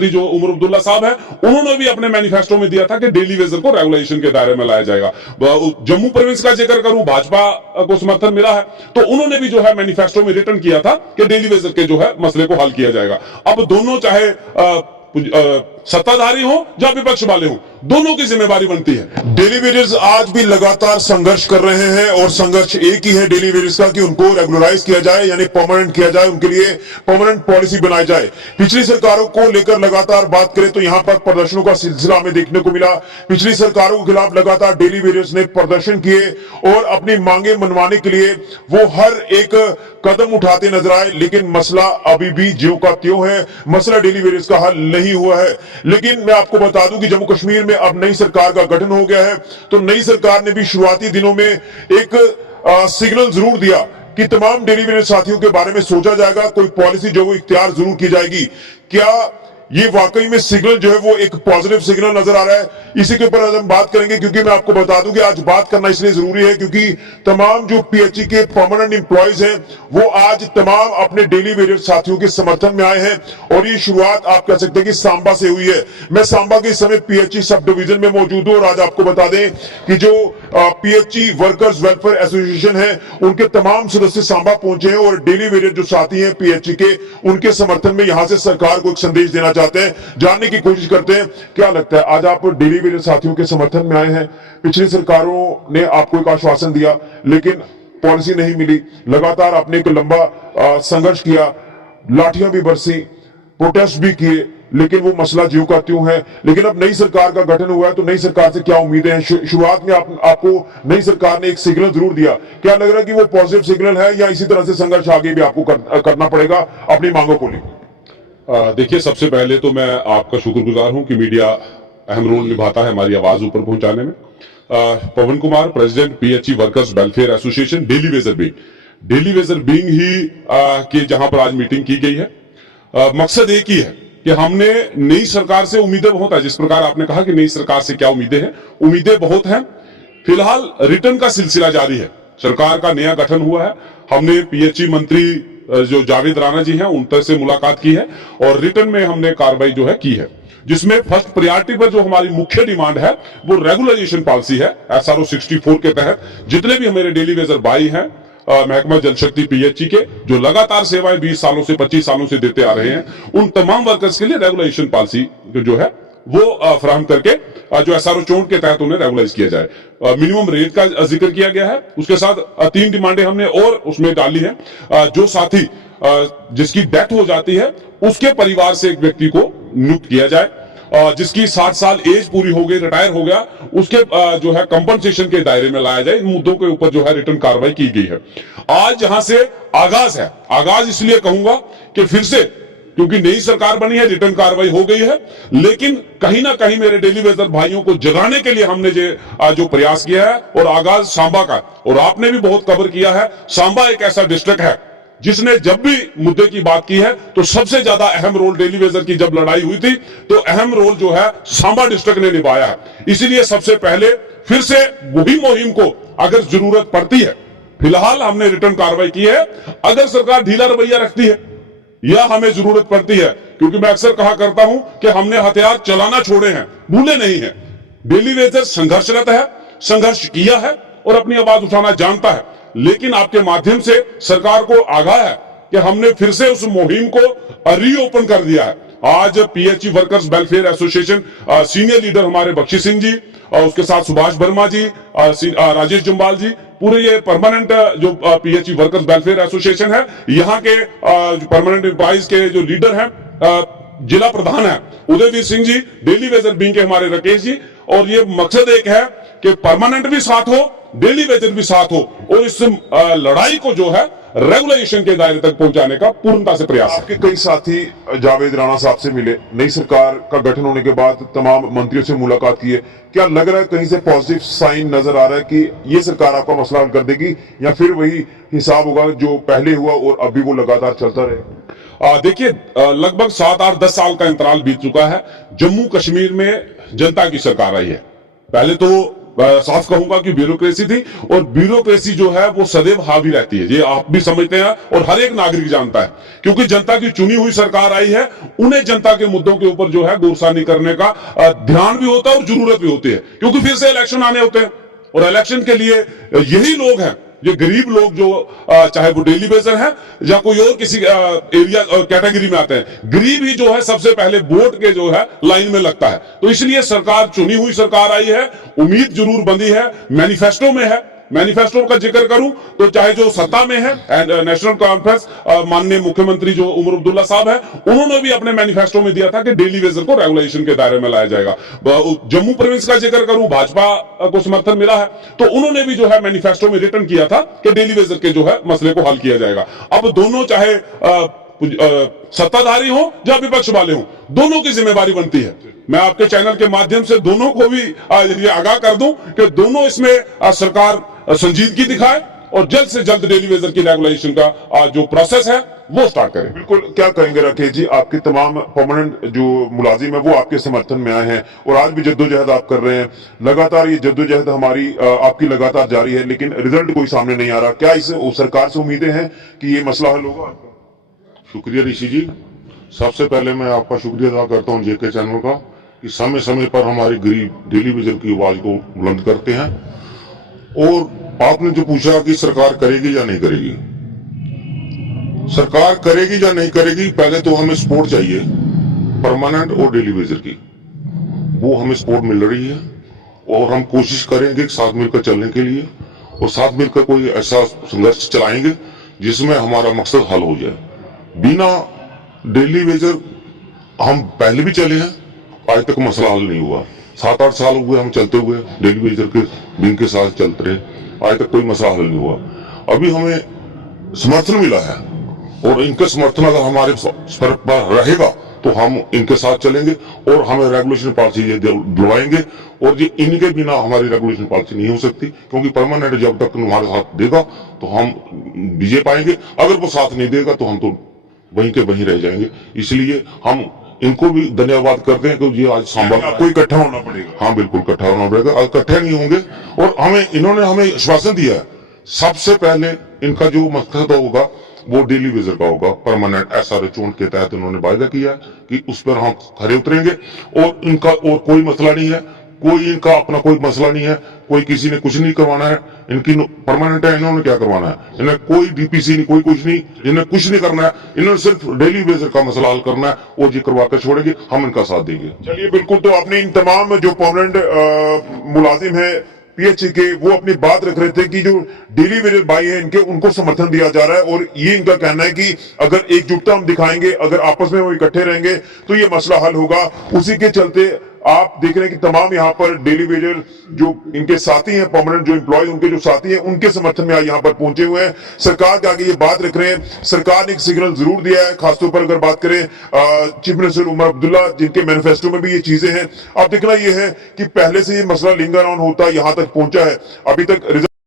मंत्री जो उमर अब्दुल्ला साहब है, उन्होंने भी अपने मैनिफेस्टो में दिया था कि डेली वेजर को रेगुलेशन के दायरे में लाया जाएगा। जम्मू प्रोविंस का जिक्र करूं, भाजपा को समर्थन मिला है, तो उन्होंने भी जो है मैनिफेस्टो में रिटर्न किया था कि डेली वेजर के जो है मसले को हल किया जाएगा। अब दोनों चाहे सत्ताधारी हो या विपक्ष वाले हो, दोनों की जिम्मेवारी बनती है। डेली वेजर्स आज भी लगातार संघर्ष कर रहे हैं और संघर्ष एक ही है डेली वेजर्स का कि उनको रेगुलराइज किया जाए, यानी परमानेंट किया जाए, उनके लिए परमानेंट पॉलिसी बनाई जाए। पिछली सरकारों को लेकर लगातार बात करें तो यहां पर प्रदर्शनों का सिलसिला हमें देखने को मिला। पिछली सरकारों के खिलाफ लगातार डेली वेजर्स ने प्रदर्शन किए और अपनी मांगे मनवाने के लिए वो हर एक कदम उठाते नजर आए, लेकिन मसला अभी भी ज्यों का त्यों है। मसला डेली वेजर्स का हल नहीं हुआ है। लेकिन मैं आपको बता दूं कि जम्मू कश्मीर में अब नई सरकार का गठन हो गया है, तो नई सरकार ने भी शुरुआती दिनों में एक सिग्नल जरूर दिया कि तमाम डेली वेजर साथियों के बारे में सोचा जाएगा, कोई पॉलिसी जो वो इख्तियार जरूर की जाएगी। क्या ये वाकई में सिग्नल जो है वो एक पॉजिटिव सिग्नल नजर आ रहा है? इसी के ऊपर आज हम बात करेंगे, क्योंकि मैं आपको बता दूं कि आज बात करना इसलिए जरूरी है क्योंकि तमाम जो पीएचई के परमानेंट एम्प्लॉयज हैं वो आज तमाम अपने डेली वेजर साथियों के समर्थन में आए हैं और ये शुरुआत आप कह सकते हैं कि सांबा से हुई है। मैं सांबा के इस समय पीएचई सब डिवीजन में मौजूद हूं और आज आपको बता दें कि जो पीएचई वर्कर्स वेलफेयर एसोसिएशन है उनके तमाम सदस्य सांबा पहुंचे हैं और डेली वेजर जो साथी हैं पीएचई के, उनके समर्थन में यहां से सरकार को एक संदेश देना चाहते हैं, जानने की कोशिश करते हैं। क्या लगता है, आज आप डेली वेजर साथियों के समर्थन में आए हैं? पिछली सरकारों ने आपको एक आश्वासन दिया लेकिन पॉलिसी नहीं मिली, लगातार आपने एक लंबा संघर्ष किया, लाठियां भी बरसी, प्रोटेस्ट भी किए, लेकिन वो मसला ज्यों का त्यों है। लेकिन अब नई सरकार का गठन हुआ है तो नई सरकार से क्या उम्मीदें हैं? शुरुआत में आपको नई सरकार ने एक सिग्नल जरूर दिया, क्या लग रहा है कि वो पॉजिटिव सिग्नल है या इसी तरह से संघर्ष आगे भी आपको करना पड़ेगा अपनी मांगों को लेकर? देखिए, सबसे पहले तो मैं आपका शुक्रगुजार हूं कि मीडिया अहम रोल निभाता है हमारी आवाज ऊपर पहुंचाने में। Pawan Kumar, president PHE workers welfare association daily wager being he कि जहां पर आज मीटिंग की गई है, मकसद एक ही है कि हमने नई सरकार से उम्मीदें बहुत है। जिस प्रकार आपने कहा कि नई सरकार से क्या उम्मीदें हैं, उम्मीदें बहुत हैं। फिलहाल रिटर्न का सिलसिला जारी है, सरकार का नया गठन हुआ है। हमने पीएचई मंत्री जो जावेद राणा जी हैं उनसे से मुलाकात की है और रिटर्न में हमने कार्रवाई जो है की है, जिसमें फर्स्ट प्रायोरिटी पर जो हमारी मुख्य डिमांड है वो रेगुलराइजेशन पॉलिसी है। एसआरओ 64 के तहत जितने भी हमारे डेली वेजर भाई हैं महकमा जल शक्ति पीएचई के जो लगातार सेवाएं 20 सालों से 25 सालों से देते आ रहे हैं, उन तमाम वर्कर्स के लिए रेगुलेशन पॉलिसी जो है वो फराहम करके जो एसआरओ 64 के तहत उन्हें रेगुलाइज किया जाए। मिनिमम रेट का जिक्र किया गया है, उसके साथ 3 डिमांडें हमने और उसमें डाली है। जो साथी जिसकी डेथ हो जाती है उसके परिवार से एक व्यक्ति को नियुक्त किया जाए, जिसकी 60 साल एज पूरी हो गई, रिटायर हो गया, उसके जो है कंपनसेशन के दायरे में लाया जाए। इन मुद्दों के ऊपर जो है रिटर्न कार्रवाई की गई है। आज यहां से आगाज है, आगाज इसलिए कहूंगा कि फिर से क्योंकि नई सरकार बनी है, रिटर्न कार्रवाई हो गई है, लेकिन कहीं ना कहीं मेरे डेली वेजर भाइयों को जगाने के लिए हमने जो प्रयास किया है और आगाज सांबा का, और आपने भी बहुत कवर किया है। सांबा एक ऐसा डिस्ट्रिक्ट है जिसने जब भी मुद्दे की बात की है तो सबसे ज्यादा अहम रोल डेली वेजर की जब लड़ाई हुई थी तो अहम रोल जो है सांबा डिस्ट्रिक्ट ने निभाया है। इसीलिए सबसे पहले फिर से वही मुहिम को अगर जरूरत पड़ती है, फिलहाल हमने रिटर्न कार्रवाई की है। अगर सरकार ढीला रवैया रखती है या हमें जरूरत पड़ती है, क्योंकि मैं अक्सर कहा करता हूं कि हमने हथियार चलाना छोड़े हैं, भूले नहीं है। डेली वेजर संघर्षरत है, संघर्ष किया है और अपनी आवाज उठाना जानता है, लेकिन आपके माध्यम से सरकार को आगाह है कि हमने फिर से उस मुहिम को रीओपन कर दिया है। आज PHE workers welfare association senior leader हमारे बख्शी सिंह जी और उसके साथ सुभाष वर्मा जी, राजेश जुम्बाल जी, पूरे ये परमानेंट जो पीएचई वर्कर्स वेलफेयर एसोसिएशन है, यहाँ के परमानेंट एम्प्लॉइज के जो लीडर हैं, जिला प्रधान है Udayveer Singh ji, daily Vaser wing के हमारे राकेश जी, और ये मकसद एक है कि परमानेंट भी साथ हो, डेली वेजर भी साथ हो और इस लड़ाई को जो है रेगुलेशन के दायरे तक पहुंचाने का पूर्णता से प्रयास है। आपके कई साथी जावेद राणा साहब से मिले, नई सरकार का गठन होने के बाद तमाम मंत्रियों से मुलाकात की है, क्या लग रहा है कहीं से पॉजिटिव साइन नजर आ रहा है कि ये सरकार आपका मसला हल कर देगी या फिर वही हिसाब होगा जो पहले हुआ और अभी वो लगातार चलता रहेगा? देखिए, लगभग 7, 8, 10 साल का अंतराल बीत चुका है। जम्मू कश्मीर में जनता की सरकार आई है। पहले तो साफ कहूंगा कि ब्यूरोक्रेसी थी, और ब्यूरोक्रेसी जो है वो सदैव हावी रहती है, ये आप भी समझते हैं और हर एक नागरिक जानता है, क्योंकि जनता की चुनी हुई सरकार आई है, उन्हें जनता के मुद्दों के ऊपर जो है गोरसानी करने का ध्यान भी होता है और जरूरत भी होती है, क्योंकि फिर से इलेक्शन आने होते हैं, और इलेक्शन के लिए यही लोग हैं, ये गरीब लोग जो चाहे वो डेली बेजर हैं या कोई और किसी एरिया कैटेगरी में आते हैं, गरीब ही जो है सबसे पहले वोट के जो है लाइन में लगता है। तो इसलिए सरकार, चुनी हुई सरकार आई है, उम्मीद जरूर बंधी है, मैनिफेस्टो में है। मैनिफेस्टो का जिक्र करूं तो चाहे जो सत्ता में है नेशनल कॉन्फ्रेंस, माननीय मुख्यमंत्री जो उमर अब्दुल्ला साहब है, उन्होंने भी अपने मैनिफेस्टो में दिया था कि डेली वेजर को रेगुलेशन के दायरे में लाया जाएगा। जम्मू प्रोविंस का जिक्र करूं, भाजपा को समर्थन मिला है, तो उन्होंने भी जो है मैनिफेस्टो में रिटर्न किया था कि डेली वेजर के जो है मसले को हल किया जाएगा। अब दोनों चाहे सत्ताधारी हो या विपक्ष वाले हो, दोनों की जिम्मेवारी बनती है। मैं आपके चैनल के माध्यम से दोनों को भी ये आगाह कर दूं कि दोनों इसमें सरकार संजीदगी दिखाए और जल्द से जल्द डेली वेजर की रेगुलेशन का जो प्रोसेस है वो स्टार्ट करें। बिल्कुल, क्या कहेंगे राकेश जी, आपके तमाम परमानेंट जो मुलाजिम है वो आपके समर्थन में आए हैं और आज भी जद्दोजहद आप कर रहे हैं। लगातार ये जद्दोजहद हमारी आपकी लगातार जारी है, लेकिन रिजल्ट कोई सामने नहीं आ रहा। क्या इस सरकार से उम्मीदें हैं कि ये मसला हल होगा आपका? शुक्रिया ऋषि जी। सबसे पहले मैं आपका शुक्रिया अदा करता हूं जेके चैनल का कि समय समय पर हमारे गरीब डेली वेजर की आवाज को बुलंद करते हैं। और आपने जो पूछा कि सरकार करेगी या नहीं करेगी, सरकार करेगी या नहीं करेगी, पहले तो हमें सपोर्ट चाहिए परमानेंट और डेली वेजर की, वो हमें सपोर्ट मिल रही है और हम कोशिश करेंगे साथ मिलकर चलने के लिए और साथ मिलकर कोई ऐसा संघर्ष चलाएंगे जिसमें हमारा मकसद हल हो जाए। बिना डेली वेजर हम पहले भी चले हैं, आज तक मसला हल नहीं हुआ। 7-8 साल हुए हम चलते हुए, डेली वेजर के दिन के साथ चलते रहे, आज तक कोई मसला हल नहीं हुआ। अभी हमें समर्थन मिला है और इनका समर्थन अगर हमारे स्तर पर रहेगा तो हम इनके साथ चलेंगे और हमें रेगुलेशन पॉलिसी ये दिलवाएंगे। और ये इनके बिना हमारी रेगुलेशन पॉलिसी नहीं हो सकती, क्योंकि परमानेंट जब तक हमारे साथ देगा तो हम विजय पाएंगे, अगर वो साथ नहीं देगा तो हम तो वहीं के वहीं रह जाएंगे। इसलिए हम इनको भी धन्यवाद करते हैं कि ये आज संभल आपको इकट्ठा होना पड़ेगा। हाँ बिल्कुल, इकट्ठा होना पड़ेगा। अगर इकट्ठे नहीं होंगे, और इन्होंने हमें आश्वासन दिया है, सबसे पहले इनका जो मकसद होगा वो डेली वेजर का होगा, परमानेंट एसआर चोन के तहत उन्होंने वायदा किया है कि उस पर हम खरे उतरेंगे। और इनका और कोई मसला नहीं है, कोई इनका अपना कोई मसला नहीं है, कोई किसी ने कुछ नहीं करवाना है, इनकी परमानेंट है, इन्होंने क्या करवाना है, इन्हें कोई डीपीसी नहीं, कोई कुछ नहीं, इन्हें कुछ नहीं करना है, इन्होंने सिर्फ डेली वेजर का मसला हल करना है और ये करवा कर छोड़ेंगे, हम इनका साथ देंगे। चलिए, बिल्कुल। तो आपने इन तमाम जो परमानेंट मुलाजिम है पीएचई के, वो अपनी बात रख रहे थे कि जो डेली वेजर भाई है इनके, उनको समर्थन दिया जा रहा है और ये इनका कहना है कि अगर एकजुटता हम दिखाएंगे, अगर आपस में वो इकट्ठे रहेंगे तो ये मसला हल होगा। उसी के चलते आप देख रहे हैं कि तमाम यहाँ पर डेली वेजर जो इनके साथी हैं, परमानेंट जो एम्प्लॉय उनके जो साथी हैं, उनके समर्थन में आज यहाँ पर पहुंचे हुए हैं। सरकार के आगे ये बात रख रहे हैं। सरकार ने एक सिग्नल जरूर दिया है, खासतौर पर अगर बात करें चीफ मिनिस्टर उमर अब्दुल्ला, जिनके मैनिफेस्टो में भी ये चीजें हैं। अब देखना ये है कि पहले से ये मसला लिंगर ऑन होता यहाँ तक पहुंचा है, अभी तक